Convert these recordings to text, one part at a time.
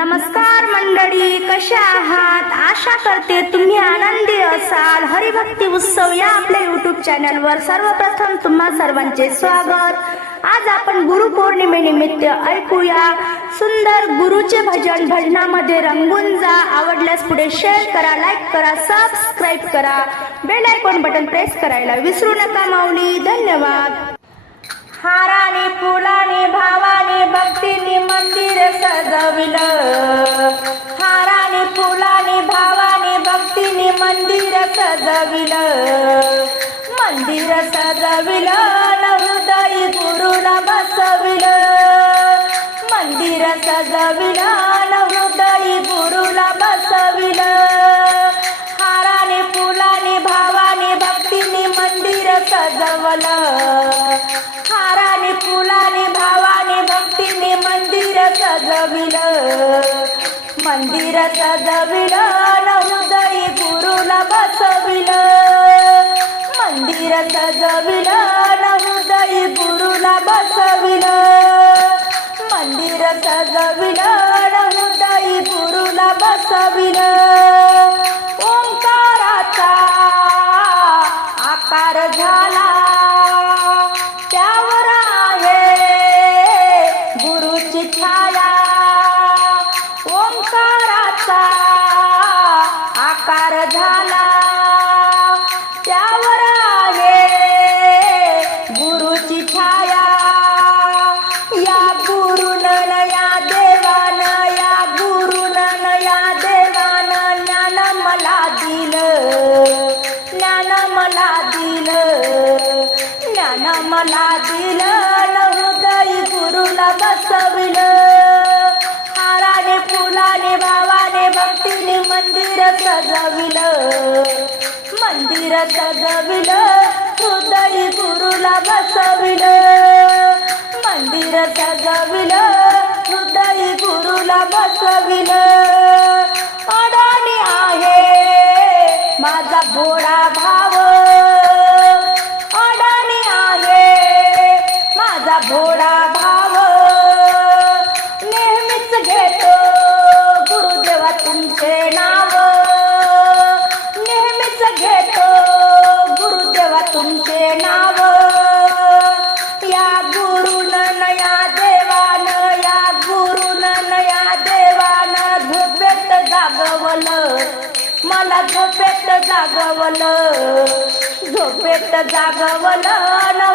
नमस्कार मंडळी, कशा आहात? आशा करते तुम्ही आनंदी असाल. हरिभक्ती उत्सव या आपल्या YouTube चॅनलवर सर्वप्रथम तुम्हा सर्वांचे स्वागत. आज आपण गुरुपौर्णिमेनिमित्त ऐकूया सुंदर गुरुचे भजन. भजनामध्ये रंगून जा. आवडल्यास पुढे शेअर करा, लाईक करा, सबस्क्राईब करा, बेल आयकॉन बटन प्रेस करायला विसरू नका माऊली. धन्यवाद. हाराने फुलाने भावाने भक्तीने मंदिर सजविलं. हाराने फुलाने भावाने भक्तीने मंदिर सजविलं. मंदिर सजविलं हृदय गुरुला बसविलं. मंदिर सजविलं हृदय गुरुला बसविलं. हाराने फुलाने भावाने भक्तीने मंदिर सजवलं. हाराने फुलाने भावाने भक्तीने मंदिर सजविलं. मंदिर सजविलं हृदय गुरुला बसविलं. मंदिर सजविलं हृदय गुरुला बसविलं. मंदिर सजविलं हृदय गुरुला बसविलं. ओंकाराचा आकार झाला, त्यावर आहे गुरुची छाया. ओंकाराचा आकार झाला, त्यावर आहे गुरुची छाया. या गुरुनं या देवानं, या गुरुनं या देवानं ज्ञान मला दिलं. ज्ञान मला दिलं. ज्ञान मला दिलं हृदय गुरुला बसविलं. हाराने फुलाने भावाने भक्तीने मंदिर सजविलं. मंदिर सजविलं हृदय गुरुला बसविलं. मंदिर सजविलं हृदय गुरुला बसविलं. अडाणी आहे माझा भोळा भाव. अडाणी आहे माझा भोळा भाव. नेहमीच घेतो गुरुदेवा तुमचे नाव. नेहमीच घेतो गुरुदेवा तुमचे नाव. या गुरुनं या देवानं, या गुरुनं या देवानं झोपेत जागवलं. मला झोपेत जागवलं. झोपेत जागवलं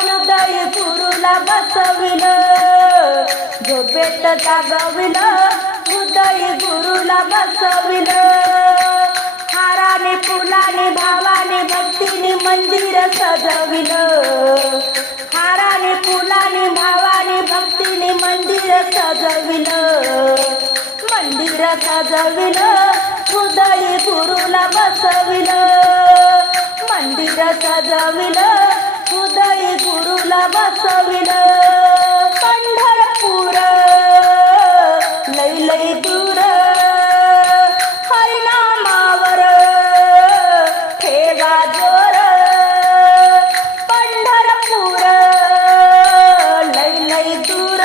हृदय गुरुला बसविलं. झोपेत जागविलं हृदय गुरुला बसविलं. हाराने फुलाने भावाने भक्तीने मंदिर सजविलं. हाराने फुलाने भावाने भक्तीने मंदिर सजविलं. मंदिर सजविलं हृदय गुरुला बसविलं. मंदिर सजविलं हृदय गुरुला बसविलं. पंढरपूर लय लय दूर, हरिनामावर ठेवा जोर. पंढरपूर लय लय दूर,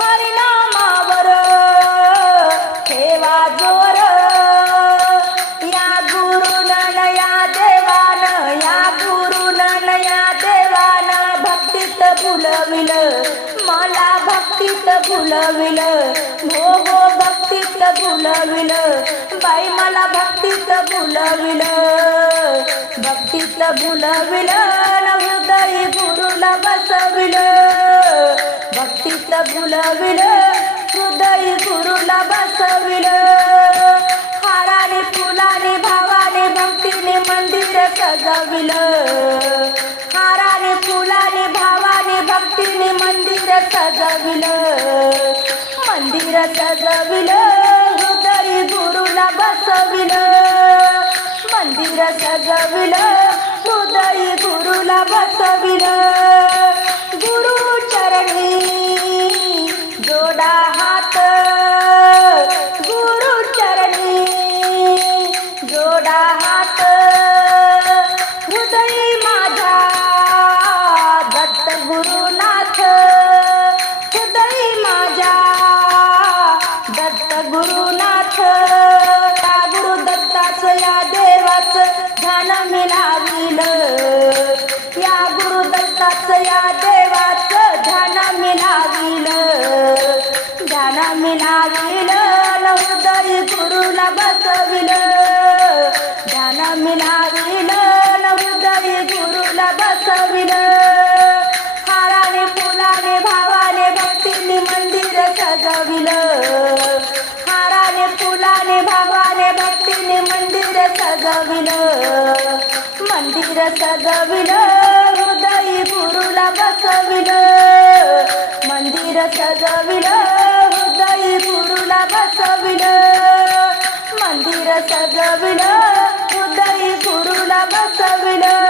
हरिनामावर ठेवा जोर. या गुरुनं या देवानं, या गुरुनं या देवानं भक्तीत फुलविलं. मला भक्तीत फुलविलं. हो हो भक्तीत फुलविलं. बाई मला भक्तीत फुलविलं. भक्तीत फुलविलं हृदय गुरुला बसविलं. भक्तीत फुलविलं हृदय गुरुला बसविलं. हाराने फुलाने भावाने भक्तीने मंदिर सजविलं. हाराने फुलाने भावाने भक्तीने मंदिर सजविलं. मंदिर सजविलं हृदय गुरुला बसविलं. मंदिर सजविलं हृदय गुरुला बसविलं. गुरु चरणी जोडा हात. गुरु चरणी जोडा हात. हृदय माझा दत्त गुरुनाथ. हृदय माझा देवाचं ध्यान मिळाविल, या गुरुदत्ताचं या देवाचं ध्यान मिळाविल, ध्यान मिळाविल, हृदय गुरुला बसविल, ध्यान मिळाविल, हृदय गुरुला बसविल. हाराने फुलाने भावाने भक्तीने मंदिर सजविल, हाराने फुलाने भावाने भक्तीने मंदिर सजविल, मंदिर सजविल, हृदय गुरुला बसविल, मंदिर सजविल, हृदय गुरुला बसविल, मंदिर सजविल, हृदय गुरुला बसविल.